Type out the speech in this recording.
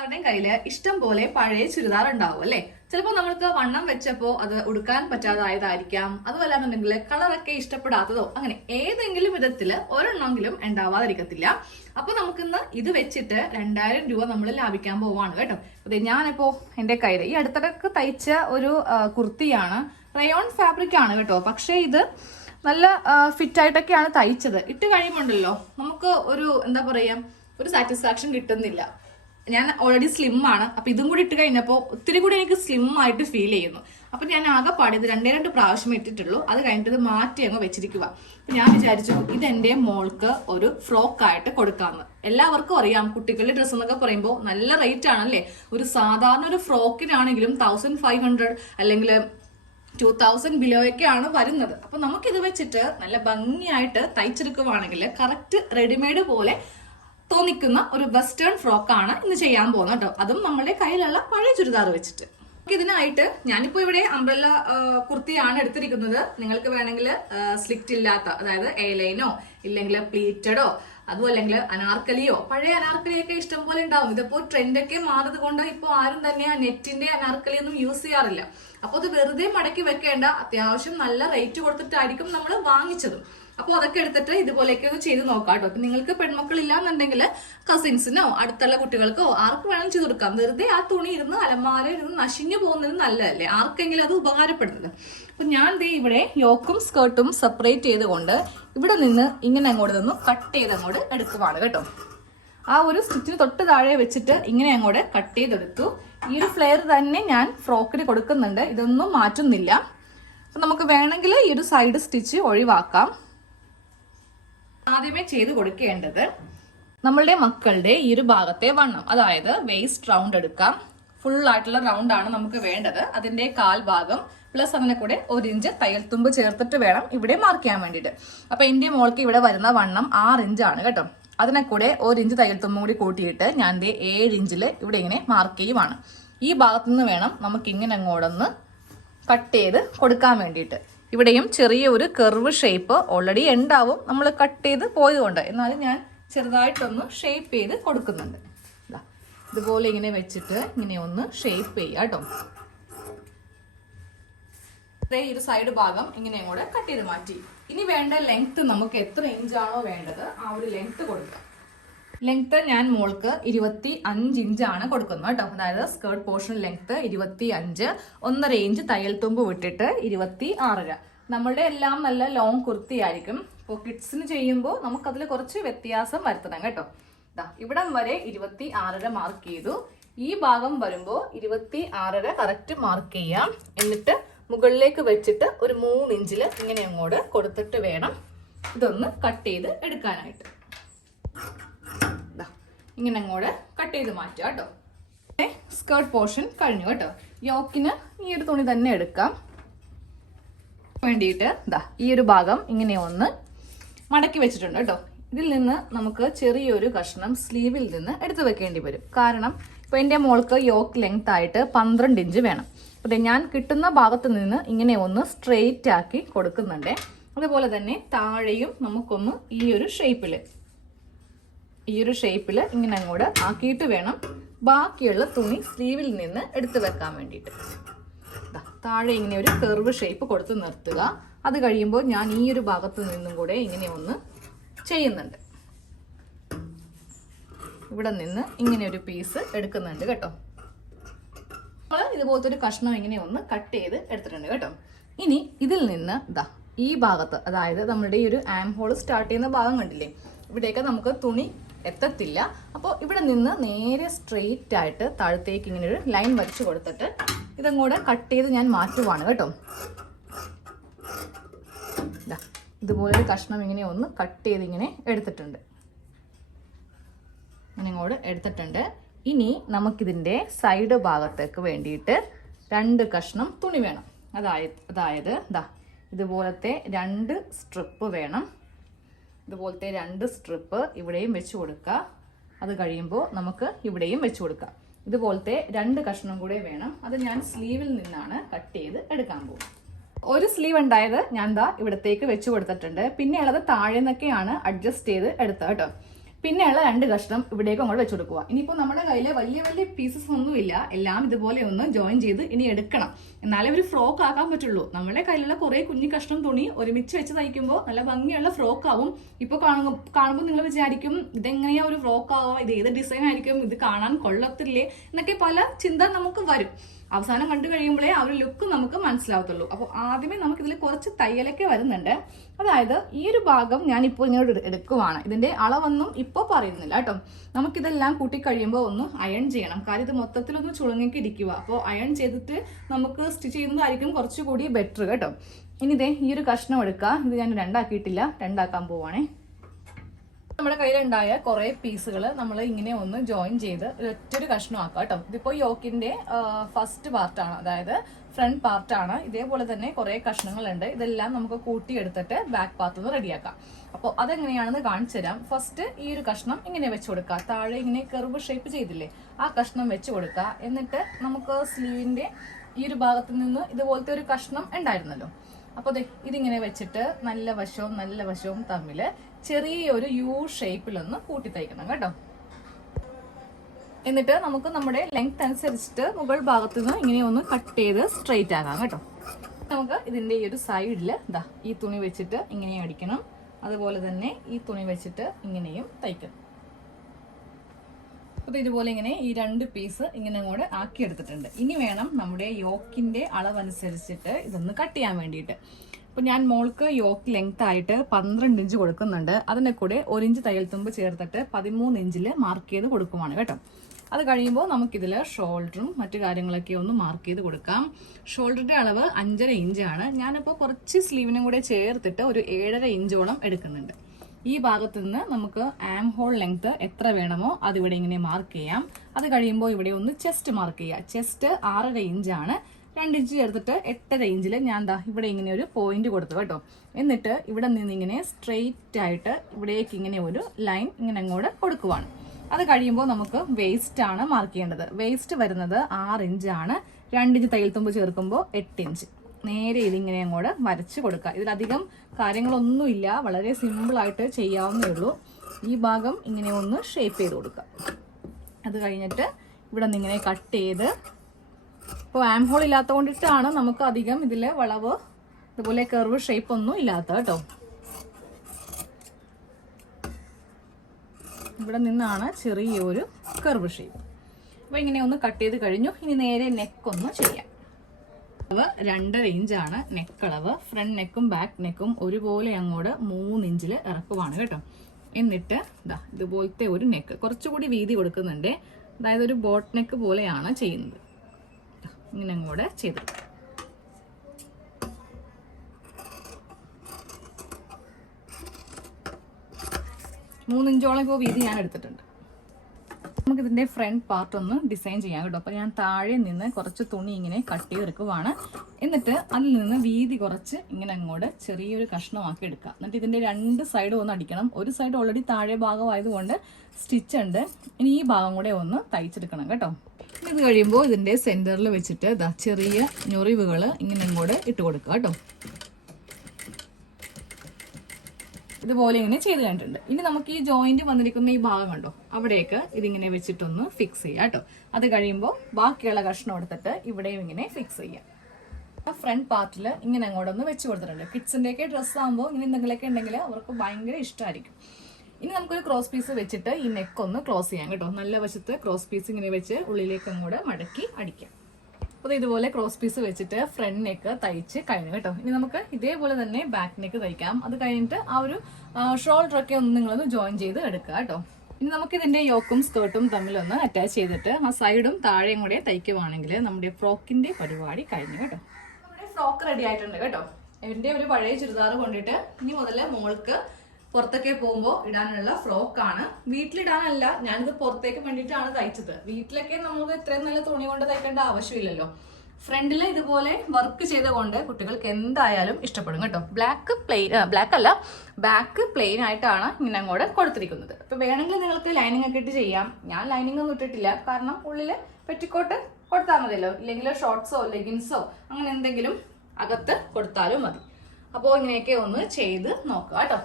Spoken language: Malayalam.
എല്ലാവരുടെയും കയ്യില് ഇഷ്ടം പോലെ പഴയ ചുരിദാർ ഉണ്ടാവും അല്ലെ. ചിലപ്പോൾ നമ്മൾക്ക് വണ്ണം വെച്ചപ്പോ അത് ഉടുക്കാൻ പറ്റാതായതായിരിക്കാം. അതുമല്ലാന്നുണ്ടെങ്കിൽ കളറൊക്കെ ഇഷ്ടപ്പെടാത്തതോ അങ്ങനെ ഏതെങ്കിലും വിധത്തില് ഒരെണ്ണമെങ്കിലും ഉണ്ടാവാതിരിക്കത്തില്ല. അപ്പൊ നമുക്കിന്ന് ഇത് വെച്ചിട്ട് 2000 രൂപ നമ്മൾ ലാഭിക്കാൻ പോവാണ് കേട്ടോ. അതെ, ഞാനിപ്പോ എന്റെ കയ്യിൽ ഈ അടുത്തിടക്ക് തയ്ച്ച ഒരു കുർത്തിയാണ്. റയോൺ ഫാബ്രിക് ആണ് കേട്ടോ. പക്ഷെ ഇത് നല്ല ഫിറ്റ് ആയിട്ടൊക്കെയാണ് തയ്ച്ചത്. ഇട്ട് കഴിയുമ്പോണ്ടല്ലോ നമുക്ക് ഒരു എന്താ പറയാ, ഒരു സാറ്റിസ്ഫാക്ഷൻ കിട്ടുന്നില്ല. ഞാൻ ഓൾറെഡി സ്ലിം ആണ്. അപ്പൊ ഇതും കൂടി ഇട്ട് കഴിഞ്ഞപ്പോൾ ഒത്തിരി കൂടി എനിക്ക് സ്ലിം ആയിട്ട് ഫീൽ ചെയ്യുന്നു. അപ്പൊ ഞാൻ ആകെ പാടിയത് 2 പ്രാവശ്യം ഇട്ടിട്ടുള്ളൂ. അത് കഴിഞ്ഞിട്ട് ഇത് മാറ്റി അങ്ങ് വെച്ചിരിക്കുക. അപ്പൊ ഞാൻ വിചാരിച്ചു ഇതെന്റെ മോൾക്ക് ഒരു ഫ്രോക്ക് ആയിട്ട് കൊടുക്കാന്ന്. എല്ലാവർക്കും അറിയാം, കുട്ടികളുടെ ഡ്രസ്സ് എന്നൊക്കെ പറയുമ്പോൾ നല്ല റേറ്റ് ആണല്ലേ. ഒരു സാധാരണ ഒരു ഫ്രോക്കിനാണെങ്കിലും 1500 അല്ലെങ്കിൽ 2000 ബിലോയൊക്കെയാണ് വരുന്നത്. അപ്പൊ നമുക്കിത് വെച്ചിട്ട് നല്ല ഭംഗിയായിട്ട് തയ്ച്ചെടുക്കുവാണെങ്കിൽ കറക്റ്റ് റെഡിമെയ്ഡ് പോലെ തോന്നിക്കുന്ന ഒരു വെസ്റ്റേൺ ഫ്രോക്കാണ് ഇന്ന് ചെയ്യാൻ പോകുന്നത് കേട്ടോ. അതും നമ്മുടെ കയ്യിലുള്ള പഴയ ചുരിദാർ വെച്ചിട്ട്. ഇതിനായിട്ട് ഞാനിപ്പോ ഇവിടെ അംബ്രല്ല കുർത്തിയാണ് എടുത്തിരിക്കുന്നത്. നിങ്ങൾക്ക് വേണമെങ്കിൽ സ്ലിറ്റ് ഇല്ലാത്ത, അതായത് എ ലൈനോ ഇല്ലെങ്കിൽ പ്ലീറ്റഡോ അതും അല്ലെങ്കിൽ അനാർക്കലിയോ, പഴയ അനാർക്കലിയൊക്കെ ഇഷ്ടം പോലെ ഉണ്ടാവും. ഇതിപ്പോ ട്രെൻഡൊക്കെ മാറിയത് കൊണ്ട് ഇപ്പൊ ആരും തന്നെ ആ നെറ്റിന്റെ അനാർക്കലി ഒന്നും യൂസ് ചെയ്യാറില്ല. അപ്പൊ അത് വെറുതെ മടക്കി വെക്കേണ്ട, അത്യാവശ്യം നല്ല റേറ്റ് കൊടുത്തിട്ടായിരിക്കും നമ്മൾ വാങ്ങിച്ചതും. അപ്പോൾ അതൊക്കെ എടുത്തിട്ട് ഇതുപോലെയൊക്കെ ഒന്ന് ചെയ്ത് നോക്കാം കേട്ടോ. അപ്പൊ നിങ്ങൾക്ക് പെൺമക്കളില്ലാന്നുണ്ടെങ്കിൽ കസിൻസിനോ അടുത്തുള്ള കുട്ടികൾക്കോ ആർക്ക് വേണമെങ്കിലും ചെയ്ത് കൊടുക്കാം. വെറുതെ ആ തുണി ഇരുന്ന് അലമാരയിൽ ഇരുന്ന് നശിഞ്ഞു പോകുന്നത് നല്ലതല്ലേ, ആർക്കെങ്കിലും അത് ഉപകാരപ്പെടുന്നത്. അപ്പൊ ഞാൻ ദേ ഇവിടെ യോക്കും സ്കേർട്ടും സെപ്പറേറ്റ് ചെയ്തുകൊണ്ട് ഇവിടെ നിന്ന് ഇങ്ങനെ അങ്ങോട്ട് നിന്ന് കട്ട് ചെയ്ത് അങ്ങോട്ട് എടുക്കുവാണ് കേട്ടോ. ആ ഒരു സ്റ്റിച്ചിന് തൊട്ട് താഴെ വെച്ചിട്ട് ഇങ്ങനെ അങ്ങോട്ട് കട്ട് ചെയ്തെടുത്തു. ഈ ഒരു ഫ്ലെയർ തന്നെ ഞാൻ ഫ്രോക്കിന് കൊടുക്കുന്നുണ്ട്, ഇതൊന്നും മാറ്റുന്നില്ല. അപ്പൊ നമുക്ക് വേണമെങ്കിൽ ഈ ഒരു സൈഡ് സ്റ്റിച്ച് ഒഴിവാക്കാം. ആദ്യമേ ചെയ്ത് കൊടുക്കേണ്ടത് നമ്മളുടെ മക്കളുടെ ഈ ഒരു ഭാഗത്തെ വണ്ണം, അതായത് വേസ്റ്റ് റൗണ്ട് എടുക്കാം. ഫുൾ ആയിട്ടുള്ള റൗണ്ട് ആണ് നമുക്ക് വേണ്ടത്. അതിന്റെ കാൽഭാഗം പ്ലസ് അതിനെ കൂടെ 1 ഇഞ്ച് തയ്യൽ തുമ്പ് ചേർത്തിട്ട് വേണം ഇവിടെ മാർക്ക് ചെയ്യാൻ വേണ്ടിയിട്ട്. അപ്പൊ എന്റെ മോൾക്ക് ഇവിടെ വരുന്ന വണ്ണം 6 ഇഞ്ചാണ് കേട്ടോ. അതിനെ കൂടെ 1 ഇഞ്ച് തയ്യൽ തുമ്പും കൂടി കൂട്ടിയിട്ട് ഞാൻ 7 ഇഞ്ചിൽ ഇവിടെ ഇങ്ങനെ മാർക്ക് ചെയ്യുവാണ്. ഈ ഭാഗത്തുനിന്ന് വേണം നമുക്ക് ഇങ്ങനെ അങ്ങോട്ടൊന്ന് കട്ട് ചെയ്ത് കൊടുക്കാൻ വേണ്ടിയിട്ട്. ഇവിടെയും ചെറിയ ഒരു കർവ് ഷേപ്പ് ഓൾറെഡി ഉണ്ടാവും, നമ്മൾ കട്ട് ചെയ്ത് പോയതുകൊണ്ട്. എന്നാലും ഞാൻ ചെറുതായിട്ടൊന്ന് ഷേപ്പ് ചെയ്ത് കൊടുക്കുന്നുണ്ട്. ഇതുപോലെ ഇങ്ങനെ വെച്ചിട്ട് ഇങ്ങനെ ഒന്ന് ഷേപ്പ് ചെയ്യുക കേട്ടോ. ഈ ഒരു സൈഡ് ഭാഗം ഇങ്ങനെ കൂടെ കട്ട് ചെയ്ത് മാറ്റി. ഇനി വേണ്ട ലെങ്ത് നമുക്ക് എത്ര ഇഞ്ചാണോ വേണ്ടത് ആ ഒരു ലെങ്ത് കൊടുക്കാം. ലെങ്ത് ഞാൻ മോൾക്ക് 25 ഇഞ്ചാണ് കൊടുക്കുന്നത് കേട്ടോ. അതായത് സ്കേർട്ട് പോർഷൻ ലെങ്ത് 25, 1.5 ഇഞ്ച് തയ്യൽ തുമ്പ് വിട്ടിട്ട് 26. നമ്മളുടെ എല്ലാം നല്ല ലോങ് കുർത്തി ആയിരിക്കും. ഇപ്പോൾ കിഡ്സിന് ചെയ്യുമ്പോൾ നമുക്കതിൽ കുറച്ച് വ്യത്യാസം വരുത്തണം കേട്ടോ. ഇവിടം വരെ 26 മാർക്ക് ചെയ്തു. ഈ ഭാഗം വരുമ്പോൾ 26 കറക്റ്റ് മാർക്ക് ചെയ്യാം. എന്നിട്ട് മുകളിലേക്ക് വെച്ചിട്ട് ഒരു 3 ഇഞ്ചിൽ ഇങ്ങനെ അങ്ങോട്ട് കൊടുത്തിട്ട് വേണം ഇതൊന്ന് കട്ട് ചെയ്ത് എടുക്കാനായിട്ട്. ഇങ്ങനെ അങ്ങോട്ട് കട്ട് ചെയ്ത് മാറ്റുക കേട്ടോ. സ്കേർട്ട് പോർഷൻ കഴിഞ്ഞു കേട്ടോ. യോക്കിന് ഈ ഒരു തുണി തന്നെ എടുക്കാം വേണ്ടിയിട്ട് ഈ ഒരു ഭാഗം ഇങ്ങനെ ഒന്ന് മടക്കി വെച്ചിട്ടുണ്ട് കേട്ടോ. ഇതിൽ നിന്ന് നമുക്ക് ചെറിയൊരു കഷ്ണം സ്ലീവിൽ നിന്ന് എടുത്തു വെക്കേണ്ടി വരും. കാരണം ഇപ്പൊ എൻ്റെ മോൾക്ക് യോക്ക് ലെങ്ത് ആയിട്ട് 12 ഇഞ്ച് വേണം. അതെ, ഞാൻ കിട്ടുന്ന ഭാഗത്ത് നിന്ന് ഇങ്ങനെ ഒന്ന് സ്ട്രെയിറ്റ് ആക്കി കൊടുക്കുന്നുണ്ട്. അതുപോലെ തന്നെ താഴെയും നമുക്കൊന്ന് ഈ ഒരു ഷേപ്പിൽ ഇങ്ങനെ അങ്ങോട്ട് ആക്കിയിട്ട് വേണം ബാക്കിയുള്ള തുണി സ്ലീവിൽ നിന്ന് എടുത്തു വെക്കാൻ വേണ്ടിയിട്ട്. താഴെ ഇങ്ങനെ ഒരു കർവ് ഷേപ്പ് കൊടുത്ത് നിർത്തുക. അത് കഴിയുമ്പോൾ ഞാൻ ഈ ഒരു ഭാഗത്ത് നിന്നും കൂടെ ഇങ്ങനെ ഒന്ന് ചെയ്യുന്നുണ്ട്. ഇവിടെ നിന്ന് ഇങ്ങനെ ഒരു പീസ് എടുക്കുന്നുണ്ട് കേട്ടോ. നമ്മൾ ഇതുപോലത്തെ ഒരു കഷ്ണം ഇങ്ങനെ ഒന്ന് കട്ട് ചെയ്ത് എടുത്തിട്ടുണ്ട് കേട്ടോ. ഇനി ഇതിൽ നിന്ന് ഈ ഭാഗത്ത്, അതായത് നമ്മുടെ ഈ ഒരു ആം ഹോൾ സ്റ്റാർട്ട് ചെയ്യുന്ന ഭാഗം കണ്ടില്ലേ, ഇവിടെയൊക്കെ നമുക്ക് തുണി എത്തത്തില്ല. അപ്പോൾ ഇവിടെ നിന്ന് നേരെ സ്ട്രെയിറ്റ് ആയിട്ട് താഴത്തേക്ക് ഇങ്ങനെ ഒരു ലൈൻ വരച്ച് കൊടുത്തിട്ട് ഇതും കൂടെ കട്ട് ചെയ്ത് ഞാൻ മാറ്റുവാണ് കേട്ടോ. ഇതുപോലെ ഒരു കഷ്ണം ഇങ്ങനെ ഒന്ന് കട്ട് ചെയ്ത് ഇങ്ങനെ എടുത്തിട്ടുണ്ട്. ഇങ്ങനെ ഇങ്ങോട്ട് എടുത്തിട്ടുണ്ട്. ഇനി നമുക്കിതിൻ്റെ സൈഡ് ഭാഗത്തേക്ക് വേണ്ടിയിട്ട് 2 കഷ്ണം തുണി വേണം. അതായത് ഇതുപോലത്തെ 2 സ്ട്രിപ്പ് വേണം. ഇതുപോലത്തെ 2 സ്ട്രിപ്പ് ഇവിടെയും വെച്ച് കൊടുക്കുക. അത് കഴിയുമ്പോൾ നമുക്ക് ഇവിടെയും വെച്ച് കൊടുക്കാം. ഇതുപോലത്തെ 2 കഷ്ണം കൂടെ വേണം. അത് ഞാൻ സ്ലീവിൽ നിന്നാണ് കട്ട് ചെയ്ത് എടുക്കാൻ പോകും. ഒരു സ്ലീവ് ഉണ്ടായത് ഞാൻ ഇവിടത്തേക്ക് വെച്ച് കൊടുത്തിട്ടുണ്ട്. പിന്നെ ഉള്ളത് താഴെ നിന്നൊക്കെയാണ് അഡ്ജസ്റ്റ് ചെയ്ത് എടുത്തത് കേട്ടോ. പിന്നെയുള്ള 2 കഷ്ണം ഇവിടേക്ക് അങ്ങോട്ട് വെച്ച് കൊടുക്കുക. ഇനിയിപ്പോൾ നമ്മുടെ കയ്യിൽ വലിയ വലിയ പീസസ് ഒന്നുമില്ല, എല്ലാം ഇതുപോലെ ഒന്ന് ജോയിൻ ചെയ്ത് ഇനി എടുക്കണം. എന്നാലേ ഒരു ഫ്രോക്ക് ആക്കാൻ പറ്റുള്ളൂ. നമ്മുടെ കയ്യിലുള്ള കുറേ കുഞ്ഞു കഷ്ണം തുണി ഒരുമിച്ച് വെച്ച് തയ്ക്കുമ്പോൾ നല്ല ഭംഗിയുള്ള ഫ്രോക്ക് ആവും. ഇപ്പോൾ കാണുമ്പോൾ നിങ്ങൾ വിചാരിക്കും ഇതെങ്ങനെയാ ഒരു ഫ്രോക്ക് ആവുക, ഇത് ഏത് ഡിസൈൻ ആയിരിക്കും, ഇത് കാണാൻ കൊള്ളത്തില്ലേ എന്നൊക്കെ പല ചിന്ത നമുക്ക് വരും. അവസാനം കണ്ടു കഴിയുമ്പോഴേ ആ ഒരു ലുക്ക് നമുക്ക് മനസ്സിലാവത്തുള്ളൂ. അപ്പോൾ ആദ്യമേ നമുക്കിതിൽ കുറച്ച് തയ്യലൊക്കെ വരുന്നുണ്ട്. അതായത് ഈ ഒരു ഭാഗം ഞാനിപ്പോൾ ഇങ്ങോട്ട് എടുക്കുവാണ്. ഇതിന്റെ അളവൊന്നും ഇപ്പോൾ പറയുന്നില്ല കേട്ടോ. നമുക്കിതെല്ലാം കൂട്ടി കഴിയുമ്പോൾ ഒന്ന് അയൺ ചെയ്യണം. കാര്യം ഇത് മൊത്തത്തിലൊന്ന് ചുളുങ്ങിക്ക് ഇരിക്കുക. അപ്പോൾ അയൺ ചെയ്തിട്ട് നമുക്ക് സ്റ്റിച്ച് ചെയ്യുന്നതായിരിക്കും കുറച്ചുകൂടി ബെറ്റർ കേട്ടോ. ഇനി ഇതേ ഈ ഒരു കഷ്ണം എടുക്കുക. ഇത് ഞാൻ 2 ആക്കിയിട്ടില്ല, 2 ആക്കാൻ പോവാണേ. നമ്മുടെ കയ്യിലുണ്ടായ കുറെ പീസുകൾ നമ്മൾ ഇങ്ങനെ ഒന്ന് ജോയിൻ ചെയ്ത് ഒറ്റൊരു കഷ്ണം ആക്കാം കേട്ടോ. ഇതിപ്പോ യോക്കിന്റെ ഫസ്റ്റ് പാർട്ടാണ്, അതായത് ഫ്രണ്ട് പാർട്ടാണ്. ഇതേപോലെ തന്നെ കുറെ കഷ്ണങ്ങളുണ്ട്. ഇതെല്ലാം നമുക്ക് കൂട്ടിയെടുത്തിട്ട് ബാക്ക് പാർട്ട് ഒന്ന് റെഡിയാക്കാം. അപ്പോൾ അതെങ്ങനെയാണെന്ന് കാണിച്ചു തരാം. ഫസ്റ്റ് ഈ ഒരു കഷ്ണം ഇങ്ങനെ വെച്ച് കൊടുക്കുക. താഴെ ഇങ്ങനെ കർവ് ഷേപ്പ് ചെയ്തില്ലേ, ആ കഷ്ണം വെച്ച് കൊടുക്കുക. എന്നിട്ട് നമുക്ക് സ്ലീവിന്റെ ഈ ഒരു ഭാഗത്ത് നിന്ന് ഇതുപോലത്തെ ഒരു കഷ്ണം ഉണ്ടായിരുന്നല്ലോ, അപ്പോൾ ഇതിങ്ങനെ വെച്ചിട്ട് നല്ല വശവും തമ്മിൽ ചെറിയൊരു യു ഷേപ്പിലൊന്ന് കൂട്ടി തയ്ക്കണം കേട്ടോ. എന്നിട്ട് നമുക്ക് നമ്മുടെ ലെങ്ത് അനുസരിച്ചിട്ട് മുകൾ ഭാഗത്ത് നിന്ന് ഇങ്ങനെ ഒന്ന് കട്ട് ചെയ്ത് സ്ട്രെയിറ്റ് ആക്കാം കേട്ടോ. നമുക്ക് ഇതിന്റെ ഈ ഒരു സൈഡിൽ ഈ തുണി വെച്ചിട്ട് ഇങ്ങനെയും അടിക്കണം, അതുപോലെ തന്നെ ഈ തുണി വെച്ചിട്ട് ഇങ്ങനെയും തയ്ക്കണം. അപ്പോൾ ഇതുപോലെ ഇങ്ങനെ ഈ 2 പീസ് ഇങ്ങനെ കൂടെ ആക്കി എടുത്തിട്ടുണ്ട്. ഇനി വേണം നമ്മുടെ യോക്കിന്റെ അളവനുസരിച്ചിട്ട് ഇതൊന്ന് കട്ട് ചെയ്യാൻ വേണ്ടിയിട്ട്. അപ്പോൾ ഞാൻ മോൾക്ക് യോക്ക് ലെങ്ത് ആയിട്ട് 12 ഇഞ്ച് കൊടുക്കുന്നുണ്ട്. അതിൻ്റെ കൂടെ 1 ഇഞ്ച് തയ്യൽ തുമ്പ് ചേർത്തിട്ട് 13 ഇഞ്ചിൽ മാർക്ക് ചെയ്ത് കൊടുക്കുവാണ് കേട്ടോ. അത് കഴിയുമ്പോൾ നമുക്കിതിൽ ഷോൾഡറും മറ്റു കാര്യങ്ങളൊക്കെ ഒന്ന് മാർക്ക് ചെയ്ത് കൊടുക്കാം. ഷോൾഡറിന്റെ അളവ് 5.5 ഇഞ്ചാണ്. ഞാനിപ്പോൾ കുറച്ച് സ്ലീവിനും കൂടെ ചേർത്തിട്ട് ഒരു 7.5 ഇഞ്ചോളം എടുക്കുന്നുണ്ട്. ഈ ഭാഗത്ത് നിന്ന് നമുക്ക് ആം ഹോൾ ലെങ്ത് എത്ര വേണമോ അതിവിടെ ഇങ്ങനെ മാർക്ക് ചെയ്യാം. അത് കഴിയുമ്പോൾ ഇവിടെ ഒന്ന് ചെസ്റ്റ് മാർക്ക് ചെയ്യാം. ചെസ്റ്റ് 6.5 ഇഞ്ചാണ്. 2 ഇഞ്ച് ചേർത്തിട്ട് 8.5 ഇഞ്ചിൽ ഞാൻ ഇവിടെ ഇങ്ങനെ ഒരു പോയിന്റ് കൊടുത്തു കേട്ടോ. എന്നിട്ട് ഇവിടെ നിന്ന് ഇങ്ങനെ സ്ട്രെയിറ്റ് ആയിട്ട് ഇവിടേക്ക് ഇങ്ങനെ ഒരു ലൈൻ ഇങ്ങനെ അങ്ങോട്ട് കൊടുക്കുവാണ്. അത് കഴിയുമ്പോൾ നമുക്ക് വേസ്റ്റ് ആണ് മാർക്ക് ചെയ്യേണ്ടത്. വേസ്റ്റ് വരുന്നത് 6 ഇഞ്ചാണ്. 2 ഇഞ്ച് തയ്യൽ തുമ്പ് ചേർക്കുമ്പോൾ 8 ഇഞ്ച്. നേരെ ഇതിങ്ങനെ അങ്ങോട്ട് വരച്ച് കൊടുക്കുക. ഇതിലധികം കാര്യങ്ങളൊന്നുമില്ല, വളരെ സിമ്പിളായിട്ട് ചെയ്യാവുന്നേ ഉള്ളൂ. ഈ ഭാഗം ഇങ്ങനെ ഒന്ന് ഷേപ്പ് ചെയ്ത് കൊടുക്കുക. അത് കഴിഞ്ഞിട്ട് ഇവിടെ നിന്ന് ഇങ്ങനെ കട്ട് ചെയ്ത്, ഇപ്പോൾ ആം ഹോൾ ഇല്ലാത്ത കൊണ്ടിട്ടാണ് നമുക്ക് അധികം ഇതിൽ വളവ് ഇതുപോലെ കർവ് ഷേപ്പ് ഒന്നും ഇല്ലാത്ത കേട്ടോ. ഇവിടെ നിന്നാണ് ചെറിയൊരു കർവ് ഷേപ്പ്. അപ്പോൾ ഇങ്ങനെ ഒന്ന് കട്ട് ചെയ്ത് കഴിഞ്ഞു. ഇനി നേരെ നെക്കൊന്ന് ചെയ്യാം. 2.5 ഇഞ്ചാണ് നെക്കളവ്. ഫ്രണ്ട് നെക്കും ബാക്ക് നെക്കും ഒരുപോലെ അങ്ങോട്ട് 3 ഇഞ്ചിൽ ഇറക്കുവാണ് കേട്ടോ. എന്നിട്ട് ഇതുപോലത്തെ ഒരു നെക്ക് കുറച്ചുകൂടി വീതി കൊടുക്കുന്നുണ്ട്. അതായത് ഒരു ബോട്ട് നെക്ക് പോലെയാണ് ചെയ്യുന്നത്. ഇങ്ങനെ അങ്ങോട്ട് ചെയ്ത് 3 ഇഞ്ചോളം ഇപ്പോൾ വീതി ഞാൻ എടുത്തിട്ടുണ്ട്. നമുക്കിതിൻ്റെ ഫ്രണ്ട് പാർട്ട് ഒന്ന് ഡിസൈൻ ചെയ്യാം കേട്ടോ. അപ്പോൾ ഞാൻ താഴെ നിന്ന് കുറച്ച് തുണി ഇങ്ങനെ കട്ട് ചെയ്തെടുക്കുവാണ്. എന്നിട്ട് അതിൽ നിന്ന് വീതി കുറച്ച് ഇങ്ങനെ അങ്ങോട്ട് ചെറിയൊരു കഷ്ണമാക്കി എടുക്കുക. എന്നിട്ട് ഇതിൻ്റെ 2 സൈഡും ഒന്ന് അടിക്കണം. ഒരു സൈഡ് ഓൾറെഡി താഴെ ഭാഗമായതുകൊണ്ട് സ്റ്റിച്ച് ഉണ്ട്. ഇനി ഈ ഭാഗം കൂടെ ഒന്ന് തയ്ച്ചെടുക്കണം കേട്ടോ. ഇത് കഴിയുമ്പോൾ ഇതിൻ്റെ സെൻറ്ററിൽ വെച്ചിട്ട് ചെറിയ ഞൊറിവുകൾ ഇങ്ങനെ അങ്ങോട്ട് ഇട്ട് കൊടുക്കുക കേട്ടോ. ഇതുപോലെ ഇങ്ങനെ ചെയ്ത് കണ്ടിട്ടുണ്ട്. ഇനി നമുക്ക് ഈ ജോയിന്റ് വന്നിരിക്കുന്ന ഈ ഭാഗം കണ്ടോ, അവിടേക്ക് ഇതിങ്ങനെ വെച്ചിട്ടൊന്ന് ഫിക്സ് ചെയ്യാം കേട്ടോ. അത് കഴിയുമ്പോൾ ബാക്കിയുള്ള കഷ്ണം എടുത്തിട്ട് ഇവിടെയും ഇങ്ങനെ ഫിക്സ് ചെയ്യാം. ഫ്രണ്ട് പാർട്ടിൽ ഇങ്ങനെ അങ്ങോട്ടൊന്ന് വെച്ച് കൊടുത്തിട്ടുണ്ട്. കിഡ്സിൻ്റെയൊക്കെ ഡ്രസ്സ് ആകുമ്പോൾ ഇങ്ങനെ എന്തെങ്കിലുമൊക്കെ ഉണ്ടെങ്കിൽ അവർക്ക് ഭയങ്കര ഇഷ്ടമായിരിക്കും. ഇനി നമുക്കൊരു ക്രോസ് പീസ് വെച്ചിട്ട് ഈ നെക്ക് ഒന്ന് ക്ലോസ് ചെയ്യാം കേട്ടോ. നല്ല വശത്ത് ക്രോസ് പീസ് ഇങ്ങനെ വെച്ച് ഉള്ളിലേക്ക് അങ്ങോട്ട് മടക്കി അടിക്കാം. അപ്പോൾ ഇതുപോലെ ക്രോസ് പീസ് വെച്ചിട്ട് ഫ്രണ്ട് നെക്ക് തയ്ച്ച് കഴിഞ്ഞു കേട്ടോ. ഇനി നമുക്ക് ഇതേപോലെ തന്നെ ബാക്ക് നെക്ക് തയ്ക്കാം. അത് കഴിഞ്ഞിട്ട് ആ ഒരു ഷോൾഡറൊക്കെ ഒന്ന് നിങ്ങളൊന്ന് ജോയിൻ ചെയ്ത് എടുക്കുക കേട്ടോ. ഇനി നമുക്ക് ഇതിന്റെ യോക്കും സ്കേർട്ടും തമ്മിലൊന്ന് അറ്റാച്ച് ചെയ്തിട്ട് ആ സൈഡും താഴെയും കൂടെ തയ്ക്കുവാണെങ്കിൽ നമ്മുടെ ഫ്രോക്കിന്റെ പരിപാടി കഴിഞ്ഞു കേട്ടോ. നമ്മുടെ ഫ്രോക്ക് റെഡി ആയിട്ടുണ്ട് കേട്ടോ. എൻ്റെ ഒരു പഴയ ചുരിദാർ കൊണ്ടിട്ട് ഇനി മുതൽ മോൾക്ക് പുറത്തൊക്കെ പോകുമ്പോൾ ഇടാനുള്ള ഫ്രോക്കാണ്. വീട്ടിലിടാനല്ല, ഞാനിത് പുറത്തേക്ക് വേണ്ടിയിട്ടാണ് തയ്ച്ചത്. വീട്ടിലൊക്കെ നമുക്ക് ഇത്രയും നല്ല തുണി കൊണ്ട് തയ്ക്കേണ്ട ആവശ്യമില്ലല്ലോ. ഫ്രണ്ടിൽ ഇതുപോലെ വർക്ക് ചെയ്തുകൊണ്ട് കുട്ടികൾക്ക് എന്തായാലും ഇഷ്ടപ്പെടും കേട്ടോ. ബ്ലാക്ക് അല്ല, ബാക്ക് പ്ലെയിൻ ആയിട്ടാണ് ഇങ്ങനെ അങ്ങോട്ട് കൊടുത്തിരിക്കുന്നത്. അപ്പൊ വേണമെങ്കിൽ നിങ്ങൾക്ക് ലൈനിങ് ഒക്കെ ഇട്ട് ചെയ്യാം. ഞാൻ ലൈനിങ് ഒന്നും ഇട്ടിട്ടില്ല, കാരണം ഉള്ളിൽ പെറ്റിക്കോട്ട് കൊടുത്താൽ മതിയല്ലോ. ഇല്ലെങ്കിൽ ഷോർട്ട്സോ ലെഗിൻസോ അങ്ങനെ എന്തെങ്കിലും അകത്ത് കൊടുത്താലും മതി. അപ്പോൾ ഇങ്ങനെയൊക്കെ ഒന്ന് ചെയ്ത് നോക്കുക കേട്ടോ.